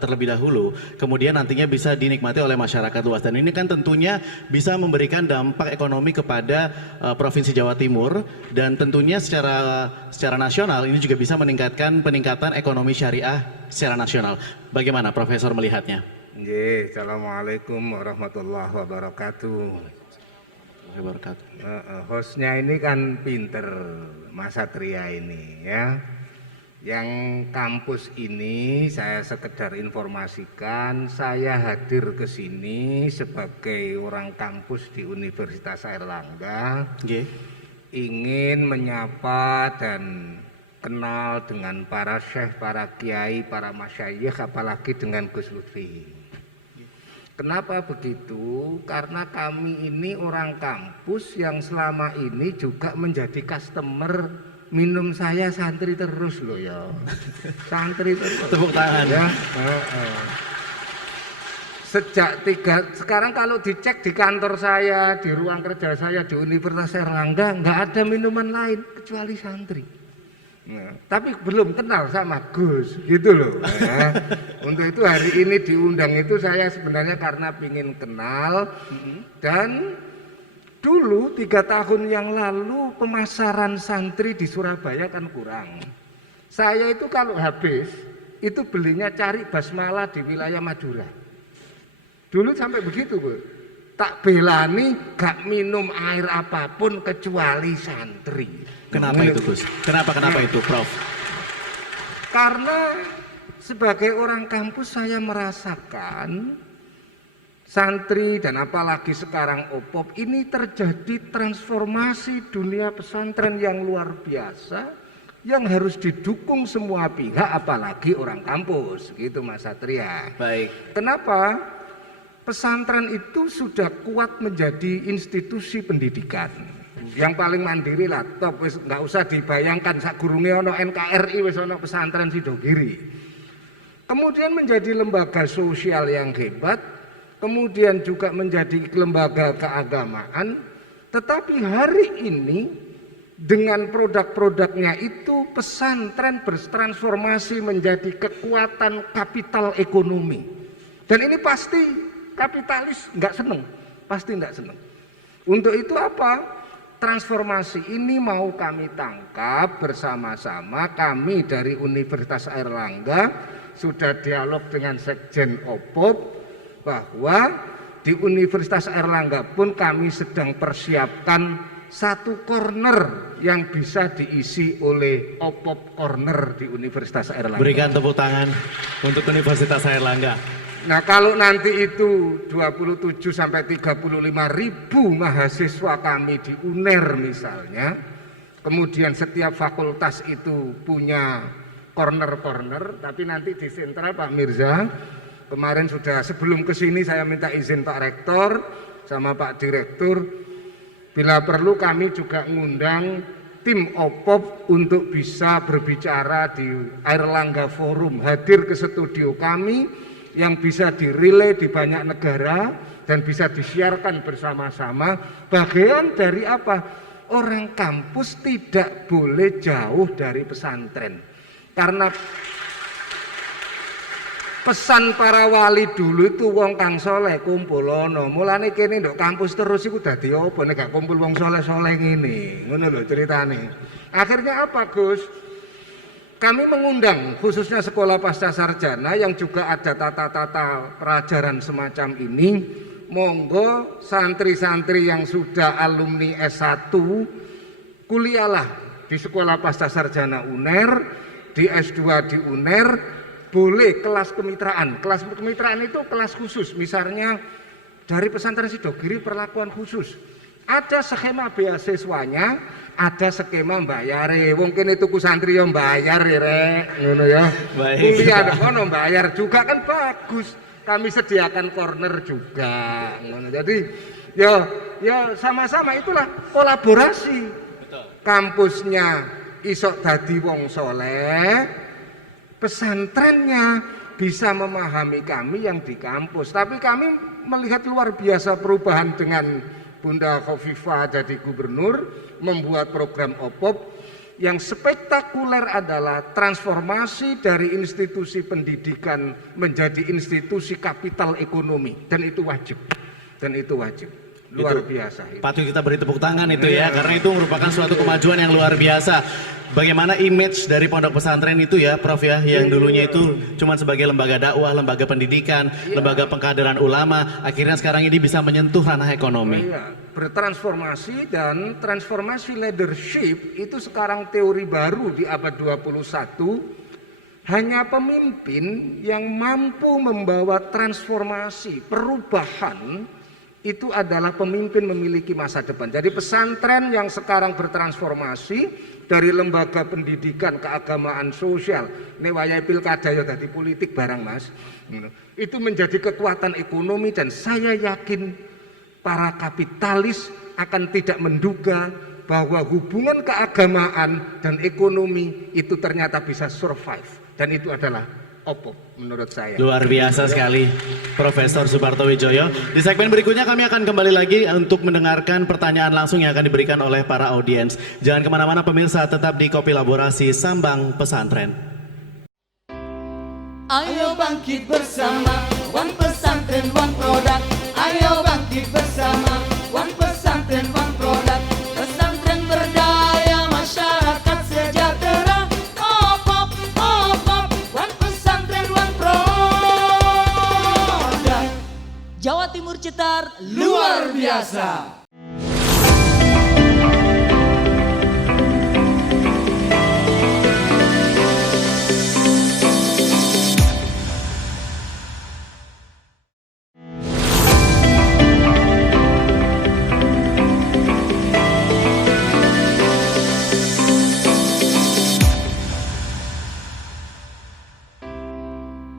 terlebih dahulu, kemudian nantinya bisa dinikmati oleh masyarakat luas, dan ini kan tentunya bisa memberikan dampak ekonomi kepada Provinsi Jawa Timur, dan tentunya secara nasional ini juga bisa peningkatan ekonomi syariah secara nasional. Bagaimana Profesor melihatnya? Assalamualaikum warahmatullahi wabarakatuh. Hostnya ini kan pinter, Mas Satria ini ya. Yang kampus ini saya sekedar informasikan, saya hadir ke sini sebagai orang kampus di Universitas Airlangga. Ingin menyapa dan kenal dengan para syekh, para kiai, para masyayikh, apalagi dengan Gus Lutfi. Kenapa begitu? Karena kami ini orang kampus yang selama ini juga menjadi customer minum saya santri terus loh ya. Santri terus. Tepuk tangan ya. Sekarang kalau dicek di kantor saya, di ruang kerja saya di Universitas Airlangga, nggak ada minuman lain kecuali santri. Nah, tapi belum kenal sama Gus, gitu loh. Ya. Untuk itu hari ini diundang itu saya sebenarnya karena ingin kenal, dan dulu 3 tahun yang lalu pemasaran santri di Surabaya kan kurang. Saya itu kalau habis itu belinya cari basmala di wilayah Madura. Dulu sampai begitu, Bu. Tak belani gak minum air apapun kecuali santri. Kenapa itu, Gus? Kenapa itu, Prof? Karena sebagai orang kampus saya merasakan santri dan apalagi sekarang OPOP ini terjadi transformasi dunia pesantren yang luar biasa yang harus didukung semua pihak, apalagi orang kampus, gitu Mas Satria. Baik. Kenapa? Pesantren itu sudah kuat menjadi institusi pendidikan. Yang paling mandiri lah, top, wis nggak usah dibayangkan sak gurunge ono NKRI wis ono pesantren Sidogiri. Kemudian menjadi lembaga sosial yang hebat, kemudian juga menjadi lembaga keagamaan, tetapi hari ini dengan produk-produknya itu pesantren bertransformasi menjadi kekuatan kapital ekonomi. Dan ini pasti kapitalis nggak seneng, pasti nggak seneng. Untuk itu apa? Transformasi ini mau kami tangkap bersama-sama. Kami dari Universitas Airlangga sudah dialog dengan Sekjen OPOP bahwa di Universitas Airlangga pun kami sedang persiapkan satu corner yang bisa diisi oleh OPOP Corner di Universitas Airlangga. Berikan tepuk tangan untuk Universitas Airlangga. Nah, kalau nanti itu 27 sampai 35 ribu mahasiswa kami di UNER misalnya, kemudian setiap fakultas itu punya corner-corner, tapi nanti di sentral Pak Mirza, kemarin sudah sebelum ke sini saya minta izin Pak Rektor sama Pak Direktur, bila perlu kami juga ngundang tim OPOP untuk bisa berbicara di Airlangga Forum, hadir ke studio kami, yang bisa dirilai di banyak negara dan bisa disiarkan bersama-sama. Bagian dari apa? Orang kampus tidak boleh jauh dari pesantren. Karena pesan para wali dulu itu wong kang soleh kumpulono. Mulane kene nduk kampus terus iku dadi apa nek gak kumpul wong soleh-soleh ngene. Ngono lho ceritane. Akhirnya apa, Gus? Kami mengundang khususnya sekolah pasca sarjana yang juga ada tata-tata pelajaran semacam ini. Monggo santri-santri yang sudah alumni S1 kuliahlah di sekolah pasca sarjana UNER, di S2 di UNER, boleh kelas kemitraan. Kelas kemitraan itu kelas khusus, misalnya dari pesantren Sidogiri perlakuan khusus. Ada skema beasiswanya, ada skema bayare. Wong kene tuku santri yo bayar ya, Rek. Ngono ya. Kuliah kono bayar juga kan bagus. Kami sediakan corner juga. Ngono. Jadi ya sama-sama itulah kolaborasi. Kampusnya isok dadi wong soleh, pesantrennya bisa memahami kami yang di kampus. Tapi kami melihat luar biasa perubahan dengan Bunda Khofifah jadi gubernur, membuat program OPOP yang spektakuler adalah transformasi dari institusi pendidikan menjadi institusi kapital ekonomi, dan itu wajib. Luar biasa. Patut kita beri tepuk tangan itu ya, karena itu merupakan suatu kemajuan yang luar biasa. Bagaimana image dari pondok pesantren itu ya, Prof ya, yang dulunya itu cuma sebagai lembaga dakwah, lembaga pendidikan, lembaga pengkaderan ulama, akhirnya sekarang ini bisa menyentuh ranah ekonomi. Bertransformasi, dan transformasi leadership itu sekarang teori baru di abad 21. Hanya pemimpin yang mampu membawa transformasi, perubahan, itu adalah pemimpin memiliki masa depan. Jadi pesantren yang sekarang bertransformasi dari lembaga pendidikan keagamaan sosial, ini wayai pilkada ya dadi politik barang Mas, itu menjadi kekuatan ekonomi, dan saya yakin para kapitalis akan tidak menduga bahwa hubungan keagamaan dan ekonomi itu ternyata bisa survive, dan itu adalah OPOP menurut saya. Luar biasa sekali Profesor Suparto Widjoyo. Di segmen berikutnya kami akan kembali lagi untuk mendengarkan pertanyaan langsung yang akan diberikan oleh para audiens. Jangan kemana-mana pemirsa, tetap di Kopi Laborasi Sambang Pesantren. Ayo bangkit bersama, One Pesantren One Produk. Ayo bangkit bersama, One Pesantren One Produk. Pesantren berdaya, masyarakat sejahtera. OPOP, OPOP, One Pesantren One Produk. Jawa Timur cetar luar biasa.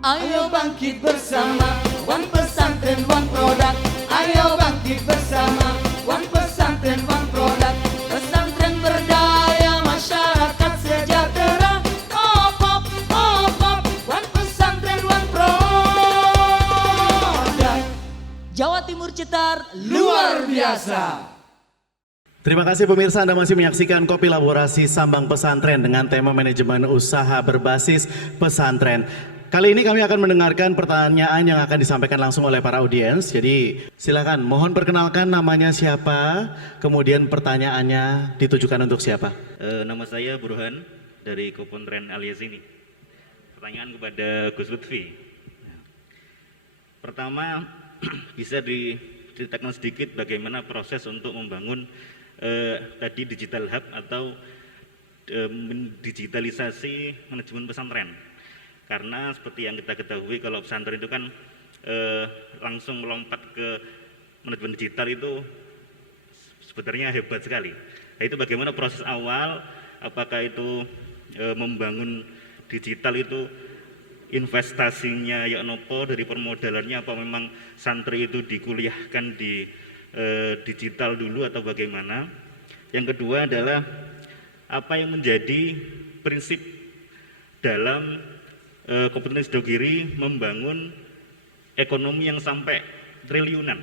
Ayo bangkit bersama, One Pesantren One Produk. Ayo bangkit bersama, One Pesantren One Produk. Pesantren berdaya, masyarakat sejahtera. OPOP, OPOP, One Pesantren One Produk. Jawa Timur cetar luar biasa. Terima kasih pemirsa, Anda masih menyaksikan Kopi Laborasi Sambang Pesantren dengan tema manajemen usaha berbasis pesantren. Kali ini kami akan mendengarkan pertanyaan yang akan disampaikan langsung oleh para audiens. Jadi silakan, mohon perkenalkan namanya siapa, kemudian pertanyaannya ditujukan untuk siapa. Nama saya Burhan dari Kopontren alias ini. Pertanyaan kepada Gus Lutfi. Pertama, bisa diceritakan sedikit bagaimana proses untuk membangun tadi digital hub atau digitalisasi manajemen pesantren. Karena seperti yang kita ketahui kalau pesantren itu kan langsung melompat ke manajemen digital itu sebenarnya hebat sekali. Nah, itu bagaimana proses awal, apakah itu membangun digital itu investasinya ya nopo dari permodalannya, apa memang santri itu dikuliahkan di digital dulu atau bagaimana. Yang kedua adalah apa yang menjadi prinsip dalam Kabupaten Sidogiri membangun ekonomi yang sampai triliunan.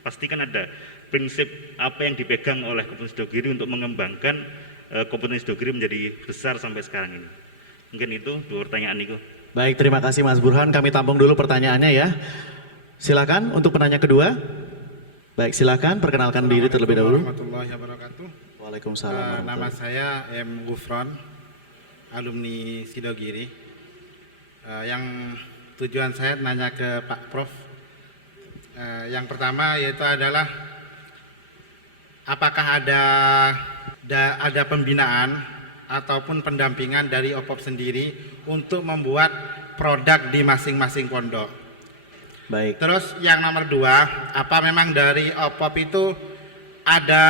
Pasti kan ada prinsip apa yang dipegang oleh Kabupaten Sidogiri untuk mengembangkan Kabupaten Sidogiri menjadi besar sampai sekarang ini. Mungkin itu dua pertanyaan itu. Baik, terima kasih Mas Burhan. Kami tampung dulu pertanyaannya ya. Silakan untuk penanya kedua. Baik, silakan perkenalkan diri terlebih dahulu. Warahmatullahi wabarakatuh. Waalaikumsalam. Nama saya M. Gufron, alumni Sidogiri. Yang tujuan saya nanya ke Pak Prof. Yang pertama yaitu adalah apakah ada pembinaan ataupun pendampingan dari OPOP sendiri untuk membuat produk di masing-masing pondok. Baik. Terus yang nomor dua, apa memang dari OPOP itu ada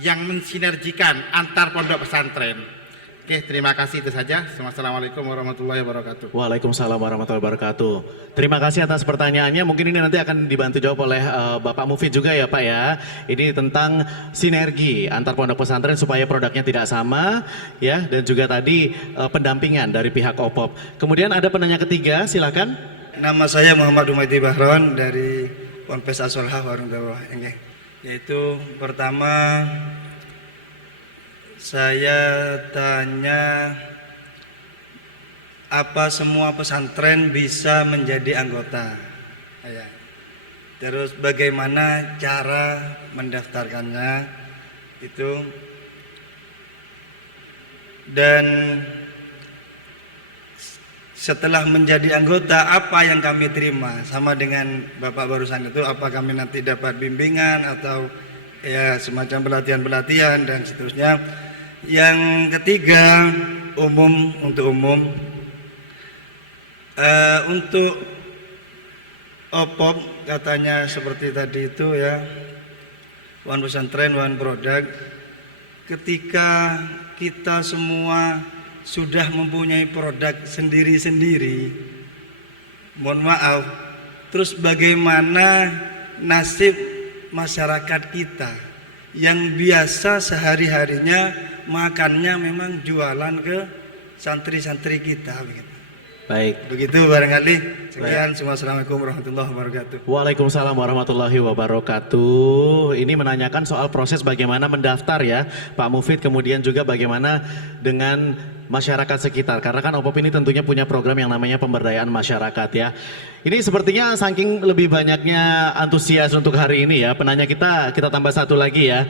yang mensinergikan antar pondok pesantren? Oke, terima kasih, itu saja. Assalamualaikum warahmatullahi wabarakatuh. Waalaikumsalam warahmatullahi wabarakatuh. Terima kasih atas pertanyaannya. Mungkin ini nanti akan dibantu jawab oleh Bapak Mufid juga ya Pak ya. Ini tentang sinergi antar pondok pesantren supaya produknya tidak sama ya, dan juga tadi pendampingan dari pihak OPOP. Kemudian ada penanya ketiga, silakan. Nama saya Muhammad Umaidi Bahron dari Ponpes As-Solhah Warung Dawah. Yaitu pertama saya tanya, apa semua pesantren bisa menjadi anggota? Terus bagaimana cara mendaftarkannya itu? Dan setelah menjadi anggota, apa yang kami terima? Sama dengan Bapak barusan itu, apa kami nanti dapat bimbingan atau ya semacam pelatihan-pelatihan dan seterusnya. Yang ketiga, untuk umum, untuk OPOP katanya seperti tadi itu ya, one pesantren, one product. Ketika kita semua sudah mempunyai produk sendiri-sendiri, mohon maaf, terus bagaimana nasib masyarakat kita yang biasa sehari-harinya makannya memang jualan ke santri-santri kita begitu. Baik. Begitu barangkali. Sekian, Assalamualaikum warahmatullahi wabarakatuh. Waalaikumsalam warahmatullahi wabarakatuh. Ini menanyakan soal proses bagaimana mendaftar ya Pak Mufid, kemudian juga bagaimana dengan masyarakat sekitar. Karena kan OPOP ini tentunya punya program yang namanya pemberdayaan masyarakat ya. Ini sepertinya saking lebih banyaknya antusias untuk hari ini ya. Penanya kita tambah satu lagi ya.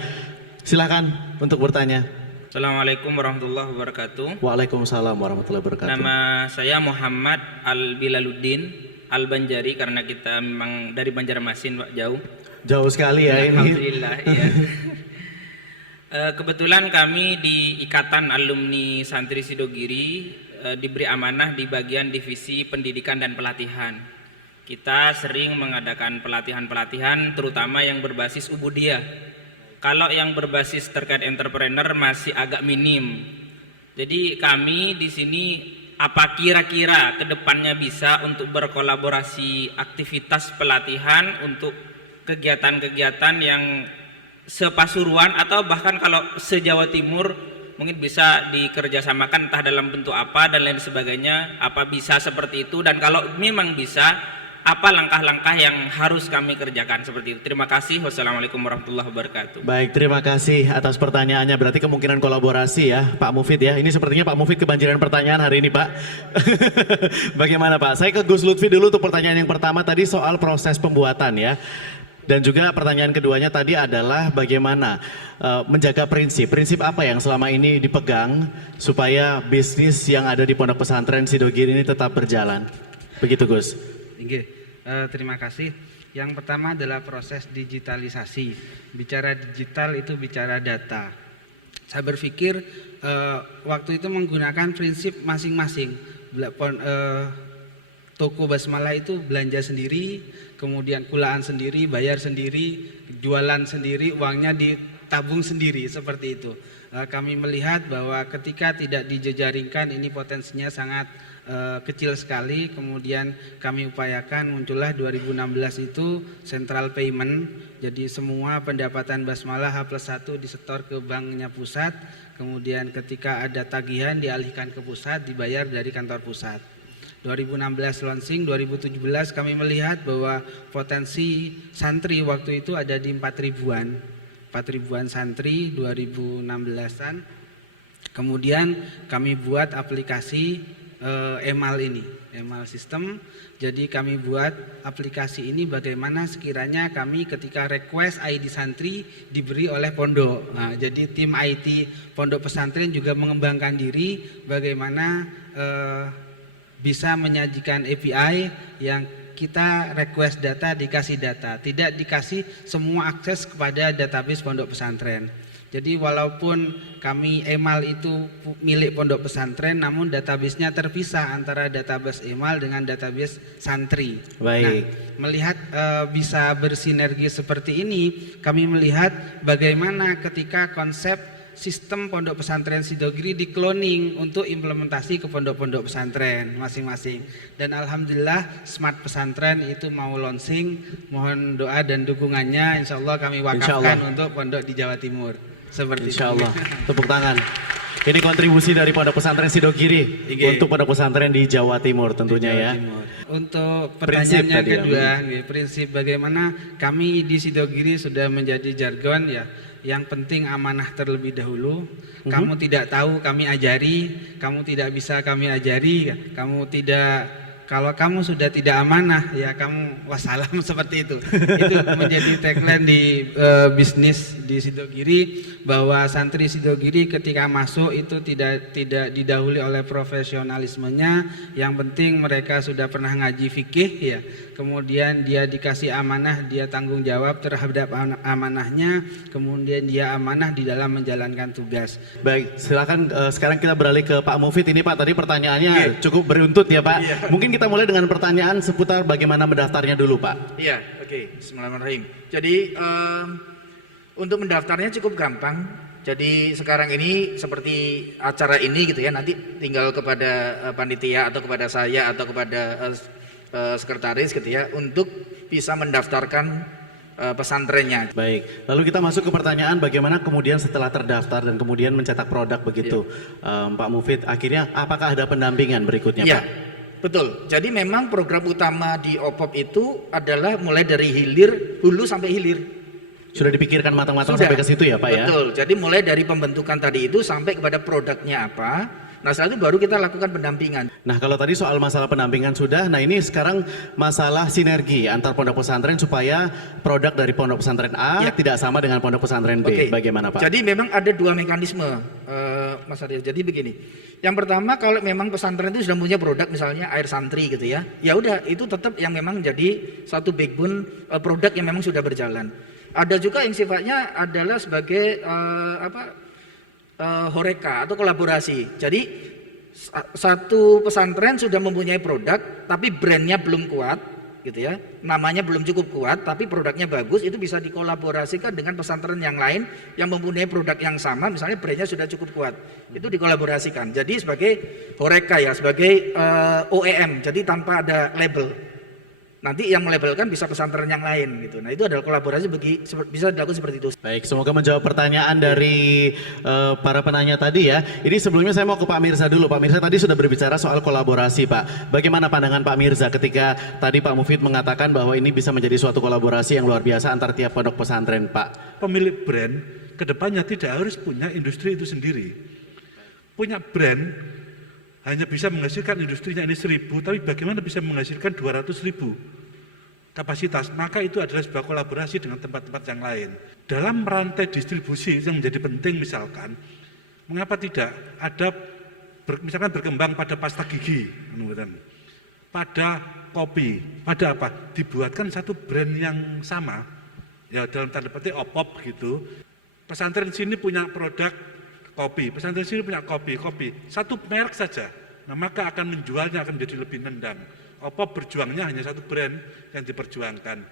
Silakan untuk bertanya. Assalamualaikum warahmatullahi wabarakatuh. Waalaikumsalam warahmatullahi wabarakatuh. Nama saya Muhammad Al-Bilaluddin Al-Banjari, karena kita memang dari Banjarmasin Pak, jauh. Jauh sekali ya ini. Alhamdulillah ya. Kebetulan kami di Ikatan Alumni Santri Sidogiri diberi amanah di bagian divisi pendidikan dan pelatihan. Kita sering mengadakan pelatihan-pelatihan terutama yang berbasis ubudiyah. Kalau yang berbasis terkait entrepreneur masih agak minim. Jadi kami di sini apa kira-kira kedepannya bisa untuk berkolaborasi aktivitas pelatihan untuk kegiatan-kegiatan yang sepasuruan atau bahkan kalau se-Jawa Timur mungkin bisa dikerjasamakan entah dalam bentuk apa dan lain sebagainya. Apa bisa seperti itu, dan kalau memang bisa, apa langkah-langkah yang harus kami kerjakan seperti itu. Terima kasih. Wassalamualaikum warahmatullahi wabarakatuh. Baik, terima kasih atas pertanyaannya. Berarti kemungkinan kolaborasi ya Pak Mufid ya. Ini sepertinya Pak Mufid kebanjiran pertanyaan hari ini Pak. Bagaimana Pak? Saya ke Gus Lutfi dulu untuk pertanyaan yang pertama tadi soal proses pembuatan ya. Dan juga pertanyaan keduanya tadi adalah bagaimana menjaga prinsip apa yang selama ini dipegang supaya bisnis yang ada di Pondok Pesantren Sidogiri ini tetap berjalan. Begitu Gus. Terima kasih. Yang pertama adalah proses digitalisasi. Bicara digital itu bicara data. Saya berpikir waktu itu menggunakan prinsip masing-masing. Toko basmalah itu belanja sendiri, kemudian kulaan sendiri, bayar sendiri, jualan sendiri, uangnya ditabung sendiri, seperti itu. Kami melihat bahwa ketika tidak dijejaringkan ini potensinya sangat kecil sekali. Kemudian kami upayakan muncullah 2016 itu central payment. Jadi semua pendapatan basmalah H+1 disetor ke banknya pusat. Kemudian ketika ada tagihan dialihkan ke pusat, dibayar dari kantor pusat. 2016 launching, 2017 kami melihat bahwa potensi santri waktu itu ada di 4.000-an. 4.000-an santri 2016-an. Kemudian kami buat aplikasi emal ini, emal sistem. Jadi kami buat aplikasi ini bagaimana sekiranya kami ketika request ID santri diberi oleh pondok. Nah, jadi tim IT pondok pesantren juga mengembangkan diri bagaimana bisa menyajikan API yang kita request data dikasih data, tidak dikasih semua akses kepada database pondok pesantren. Jadi walaupun kami emal itu milik pondok pesantren, namun database-nya terpisah antara database emal dengan database santri. Baik. Nah, melihat bisa bersinergi seperti ini, kami melihat bagaimana ketika konsep sistem pondok pesantren Sidogiri di cloning untuk implementasi ke pondok-pondok pesantren masing-masing. Dan alhamdulillah Smart Pesantren itu mau launching, mohon doa dan dukungannya, insya Allah kami wakafkan untuk pondok di Jawa Timur. Seperti Insya itu. Allah. Tepuk tangan. Ini kontribusi dari Pondok Pesantren Sidogiri untuk Pondok Pesantren di Jawa Timur tentunya ya. Untuk Prinsip pertanyaannya tadi ya. kedua, prinsip bagaimana kami di Sidogiri sudah menjadi jargon ya. Yang penting amanah terlebih dahulu. Kamu tidak tahu kami ajari, kamu tidak bisa kami ajari, kamu tidak. Kalau kamu sudah tidak amanah, ya kamu wassalam seperti itu. Itu menjadi tagline di bisnis di Sidogiri, bahwa santri Sidogiri ketika masuk itu tidak didahului oleh profesionalismenya. Yang penting mereka sudah pernah ngaji fikih, ya. Kemudian dia dikasih amanah, dia tanggung jawab terhadap amanahnya. Kemudian dia amanah di dalam menjalankan tugas. Baik, silakan sekarang kita beralih ke Pak Mufid ini Pak. Tadi pertanyaannya cukup beruntut ya Pak. Mungkin kita mulai dengan pertanyaan seputar bagaimana mendaftarnya dulu Pak. Iya, oke. Bismillahirrahmanirrahim. Jadi untuk mendaftarnya cukup gampang. Jadi sekarang ini seperti acara ini gitu ya, nanti tinggal kepada panitia atau kepada saya atau kepada sekretaris gitu ya untuk bisa mendaftarkan pesantrennya. Baik, lalu kita masuk ke pertanyaan bagaimana kemudian setelah terdaftar dan kemudian mencetak produk begitu, Pak Mufid. Akhirnya apakah ada pendampingan berikutnya Iya, Pak? betul. Jadi memang program utama di OPOP itu adalah mulai dari hilir, hulu sampai hilir. Sudah dipikirkan matang-matang sampai ke situ ya Pak ya? Betul, jadi mulai dari pembentukan tadi itu sampai kepada produknya apa. Nah setelah itu baru kita lakukan pendampingan. Nah kalau tadi soal masalah pendampingan sudah, nah ini sekarang masalah sinergi antar pondok pesantren supaya produk dari pondok pesantren A tidak sama dengan pondok pesantren B. Oke. Bagaimana Pak? Jadi memang ada dua mekanisme, Mas Aryo. Jadi begini, yang pertama kalau memang pesantren itu sudah punya produk misalnya air santri gitu ya, ya udah itu tetap yang memang jadi satu backbone produk yang memang sudah berjalan. Ada juga yang sifatnya adalah sebagai horeca atau kolaborasi. Jadi satu pesantren sudah mempunyai produk tapi brandnya belum kuat gitu ya, namanya belum cukup kuat tapi produknya bagus, itu bisa dikolaborasikan dengan pesantren yang lain yang mempunyai produk yang sama, misalnya brandnya sudah cukup kuat, itu dikolaborasikan. Jadi sebagai horeca ya, sebagai OEM, jadi tanpa ada label. Nanti yang melabelkan bisa pesantren yang lain gitu. Nah itu adalah kolaborasi bisa dilakukan seperti itu. Baik, semoga menjawab pertanyaan dari para penanya tadi ya. Ini sebelumnya saya mau ke Pak Mirza dulu. Pak Mirza tadi sudah berbicara soal kolaborasi Pak. Bagaimana pandangan Pak Mirza ketika tadi Pak Mufid mengatakan bahwa ini bisa menjadi suatu kolaborasi yang luar biasa antar tiap pondok pesantren Pak? Pemilik brand kedepannya tidak harus punya industri itu sendiri. Punya brand hanya bisa menghasilkan industrinya ini 1000, tapi bagaimana bisa menghasilkan 200.000 kapasitas, maka itu adalah sebuah kolaborasi dengan tempat-tempat yang lain. Dalam rantai distribusi yang menjadi penting misalkan, mengapa tidak ada misalkan berkembang pada pasta gigi, pada kopi, pada apa, dibuatkan satu brand yang sama, ya dalam tanda petik OPOP gitu. Pesantren sini punya produk kopi, pesantren sini punya kopi, satu merek saja, nah maka akan menjualnya akan menjadi lebih nendang. OPOP berjuangnya hanya satu brand yang diperjuangkan,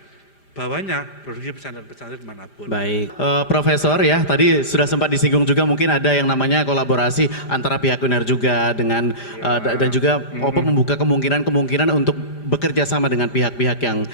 bawahnya produksi pesantren-pesantren manapun. Baik, Profesor ya, tadi sudah sempat disinggung juga mungkin ada yang namanya kolaborasi antara pihak UNER juga dengan dan juga OPOP membuka kemungkinan untuk bekerja sama dengan pihak-pihak yang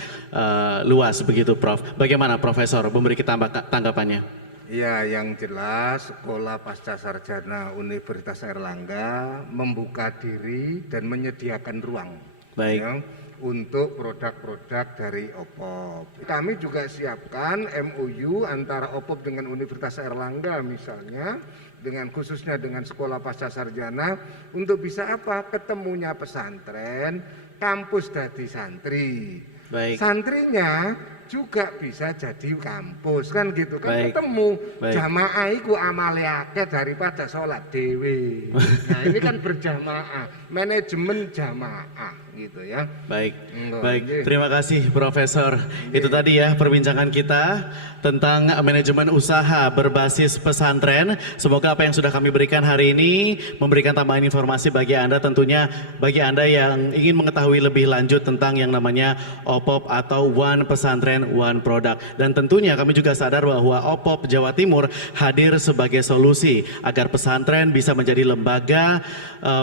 luas begitu Prof. Bagaimana Profesor memberi tanggapannya? Ya, yang jelas Sekolah Pasca Sarjana Universitas Airlangga membuka diri dan menyediakan ruang ya, untuk produk-produk dari OPOP. Kami juga siapkan MOU antara OPOP dengan Universitas Airlangga misalnya, dengan khususnya dengan sekolah pasca sarjana untuk bisa apa? Ketemunya pesantren, kampus dadi santri. Baik. Santrinya juga bisa jadi kampus kan gitu kan. Baik. Ketemu Baik. jamaah iku amale akeh daripada sholat dewe. Nah ini kan berjamaah, manajemen jamaah gitu ya. Baik, Enggak, baik. nggih. Terima kasih Profesor. Itu tadi ya perbincangan kita tentang manajemen usaha berbasis pesantren. Semoga apa yang sudah kami berikan hari ini memberikan tambahan informasi bagi Anda, tentunya bagi Anda yang ingin mengetahui lebih lanjut tentang yang namanya OPOP atau One Pesantren One Product. Dan tentunya kami juga sadar bahwa OPOP Jawa Timur hadir sebagai solusi agar pesantren bisa menjadi lembaga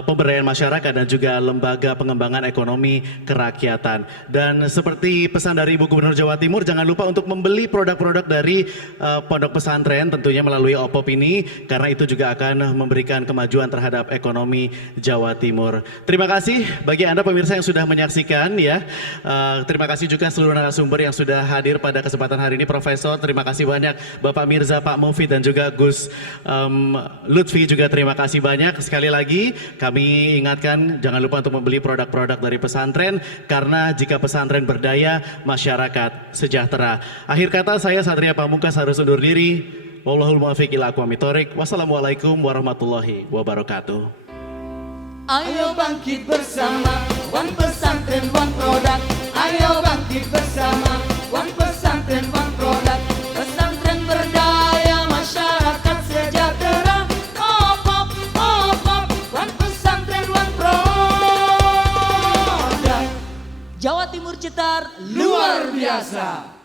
pemberdayaan masyarakat dan juga lembaga pengembangan ekonomi kerakyatan. Dan seperti pesan dari Ibu Gubernur Jawa Timur, jangan lupa untuk membeli produk-produk dari pondok pesantren tentunya melalui OPOP ini, karena itu juga akan memberikan kemajuan terhadap ekonomi Jawa Timur. Terima kasih bagi Anda pemirsa yang sudah menyaksikan ya. Terima kasih juga seluruh narasumber yang sudah hadir pada kesempatan hari ini. Profesor, terima kasih banyak. Bapak Mirza, Pak Mufid dan juga Gus Lutfi juga terima kasih banyak. Sekali lagi kami ingatkan jangan lupa untuk membeli produk-produk dari pesantren, karena jika pesantren berdaya, masyarakat sejahtera. Akhir kata saya Satria Pamungkas harus undur diri. Wallahul muwaffiq ila aqwamit thoriq. Wassalamualaikum warahmatullahi wabarakatuh. Ayo bangkit bersama, One Pesantren One Product. Ayo bangkit bersama, One Pesantren One Product. Pesantren berdaya, masyarakat sejahtera. OPOP, OPOP, One Pesantren One Product. Jawa Timur cetar luar biasa.